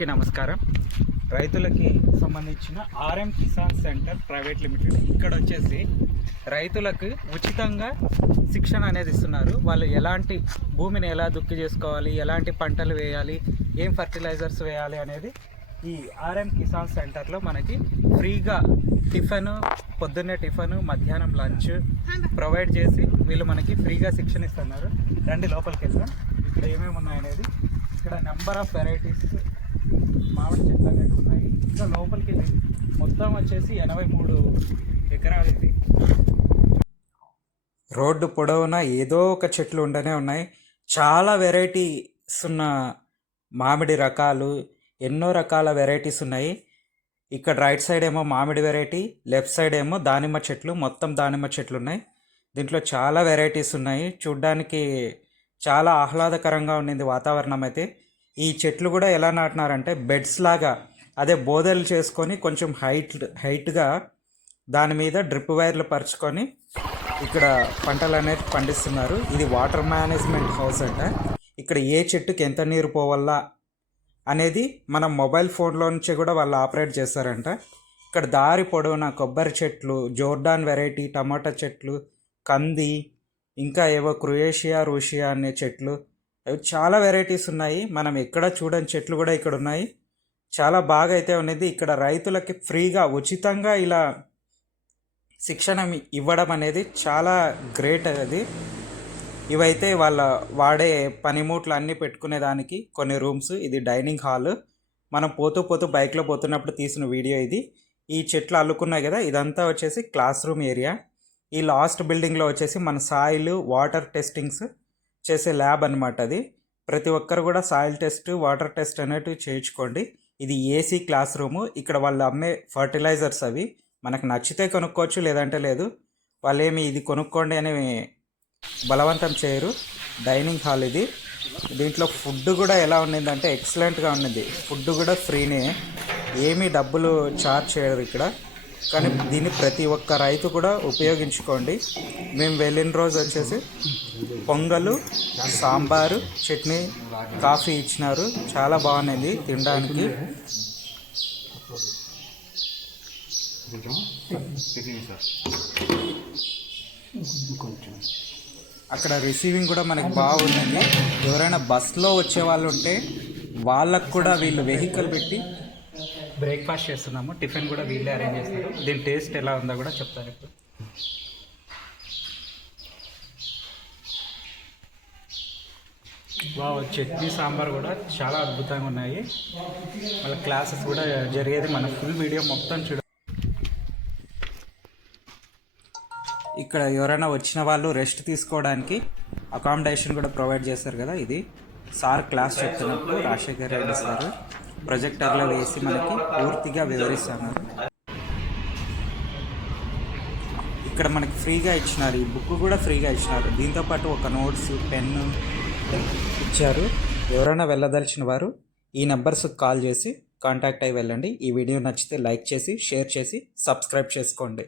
అందరికీ నమస్కారం. రైతులకి సంబంధించిన RM Kisan centre private limited ఇక్కడ వచ్చేసి రైతులకు ఉచితంగా శిక్షణ అనేది ఇస్తున్నారు. వాళ్ళు ఎలాంటి భూమిని ఎలా దుక్కి చేసుకోవాలి ఎలాంటి పంటలు వేయాలి ఏం ఫర్టిలైజర్స్ వేయాలి అనేది ఈ ఆర్ఎం కిసాన్ సెంటర్లో మనకి ఫ్రీగా టిఫిన్ పొద్దున్నే టిఫిన్ మధ్యాహ్నం లంచ్ ప్రొవైడ్ చేసి వీళ్ళు మనకి ఫ్రీగా శిక్షణ ఇస్తున్నారు. రండి లోపలికి వెళ్దాం ఇక్కడ ఏమేమి ఉన్నాయనేది ఇక్కడ నెంబర్ ఆఫ్ వెరైటీస్ మామిడి చెట్లు అనేవి ఉన్నాయి. ఇంకా లోపలికి వెళ్ళి మొత్తం వచ్చేసి ఎనభై మూడు ఎకరాలు ఇది. రోడ్డు పొడవునా ఏదో ఒక చెట్లు ఉండనే ఉన్నాయి. చాలా వెరైటీస్ ఉన్న మామిడి రకాలు ఎన్నో రకాల వెరైటీస్ ఉన్నాయి. ఇక్కడ రైట్ సైడ్ ఏమో మామిడి వెరైటీ లెఫ్ట్ సైడ్ ఏమో దానిమ్మ చెట్లు మొత్తం దానిమ్మ చెట్లు ఉన్నాయి. దీంట్లో చాలా వెరైటీస్ ఉన్నాయి. చూడ్డానికి చాలా ఆహ్లాదకరంగా ఉండింది వాతావరణం అయితే. ఈ చెట్లు కూడా ఎలా నాటినారంటే బెడ్స్ లాగా అదే బోదెలు చేసుకొని కొంచెం హైట్ హైట్గా దాని మీద డ్రిప్ వైర్లు పరుచుకొని ఇక్కడ పంటలు అనేది పండిస్తున్నారు. ఇది వాటర్ మేనేజ్మెంట్ హౌస్ అంట. ఇక్కడ ఏ చెట్టుకి ఎంత నీరు పోవాలా అనేది మన మొబైల్ ఫోన్లో నుంచి కూడా వాళ్ళు ఆపరేట్ చేస్తారంట. ఇక్కడ దారి పొడవునా కొబ్బరి చెట్లు జోర్డాన్ వెరైటీ టమాటా చెట్లు కంది ఇంకా ఏవో క్రొయేషియా రూషియా అనే చెట్లు అవి చాలా వెరైటీస్ ఉన్నాయి. మనం ఎక్కడ చూడని చెట్లు కూడా ఇక్కడ ఉన్నాయి. చాలా బాగా అయితే ఉన్నది. ఇక్కడ రైతులకి ఫ్రీగా ఉచితంగా ఇలా శిక్షణ ఇవ్వడం అనేది చాలా గ్రేట్ అది. ఇవైతే వాళ్ళ వాడే పనిముట్లు అన్నీ పెట్టుకునే దానికి కొన్ని రూమ్స్ ఇది డైనింగ్ హాల్. మనం పోతూ పోతూ బైక్లో పోతున్నప్పుడు తీసిన వీడియో ఇది. ఈ చెట్లు అల్లుకున్నాయి కదా ఇదంతా వచ్చేసి క్లాస్ రూమ్ ఏరియా. ఈ లాస్ట్ బిల్డింగ్లో వచ్చేసి మన సాయిల్ వాటర్ టెస్టింగ్స్ చేసే ల్యాబ్ అనమాట అది. ప్రతి ఒక్కరు కూడా సాయిల్ టెస్ట్ వాటర్ టెస్ట్ అనేటివి చేయించుకోండి. ఇది ఏసీ క్లాస్ రూము. ఇక్కడ వాళ్ళు అమ్మే ఫర్టిలైజర్స్ అవి. మనకు నచ్చితే కొనుక్కోవచ్చు లేదంటే లేదు. వాళ్ళు ఇది కొనుక్కోండి అని బలవంతం చేయరు. డైనింగ్ హాల్ ఇది. దీంట్లో ఫుడ్ కూడా ఎలా ఉండిందంటే ఎక్సలెంట్గా ఉన్నది ఫుడ్ కూడా ఫ్రీనే. ఏమీ డబ్బులు చార్జ్ చేయరు ఇక్కడ. కానీ దీన్ని ప్రతి ఒక్క రైతు కూడా ఉపయోగించుకోండి. మేము వెళ్ళిన రోజు వచ్చేసి పొంగలు సాంబారు చట్నీ కాఫీ ఇచ్చినారు. చాలా బాగుంది తినడానికి. అక్కడ రిసీవింగ్ కూడా మనకి బాగుంది. ఎవరైనా బస్లో వచ్చే వాళ్ళు ఉంటే వాళ్ళకు కూడా వీళ్ళు వెహికల్ పెట్టి బ్రేక్ఫాస్ట్ చేస్తున్నాము టిఫిన్ కూడా వీళ్ళే అరేంజ్ చేస్తారు. దీని టేస్ట్ ఎలా ఉందో కూడా చెప్తారు ఇప్పుడు. వా చట్నీ సాంబార్ కూడా చాలా అద్భుతంగా ఉన్నాయి. వాళ్ళ క్లాసెస్ కూడా జరిగేది మన ఫుల్ వీడియో మొత్తం చూడ ఇక్కడ ఎవరైనా వచ్చిన వాళ్ళు రెస్ట్ తీసుకోవడానికి అకామిడేషన్ కూడా ప్రొవైడ్ చేస్తారు కదా ఇది. సార్ క్లాస్ చెప్తున్నప్పుడు రాజశేఖర్ రెడ్డి సార్. ప్రొజెక్టర్లో వేసి మనకి పూర్తిగా వివరిస్తున్నారు ఇక్కడ మనకి ఫ్రీగా ఇచ్చినారు. ఈ బుక్ కూడా ఫ్రీగా ఇచ్చినారు. దీంతోపాటు ఒక నోట్స్ పెన్ను ఇచ్చారు. ఎవరైనా వెళ్ళదలిచిన వారు ఈ నెంబర్స్కి కాల్ చేసి కాంటాక్ట్ అయ్యి వెళ్ళండి. ఈ వీడియో నచ్చితే లైక్ చేసి షేర్ చేసి సబ్స్క్రైబ్ చేసుకోండి.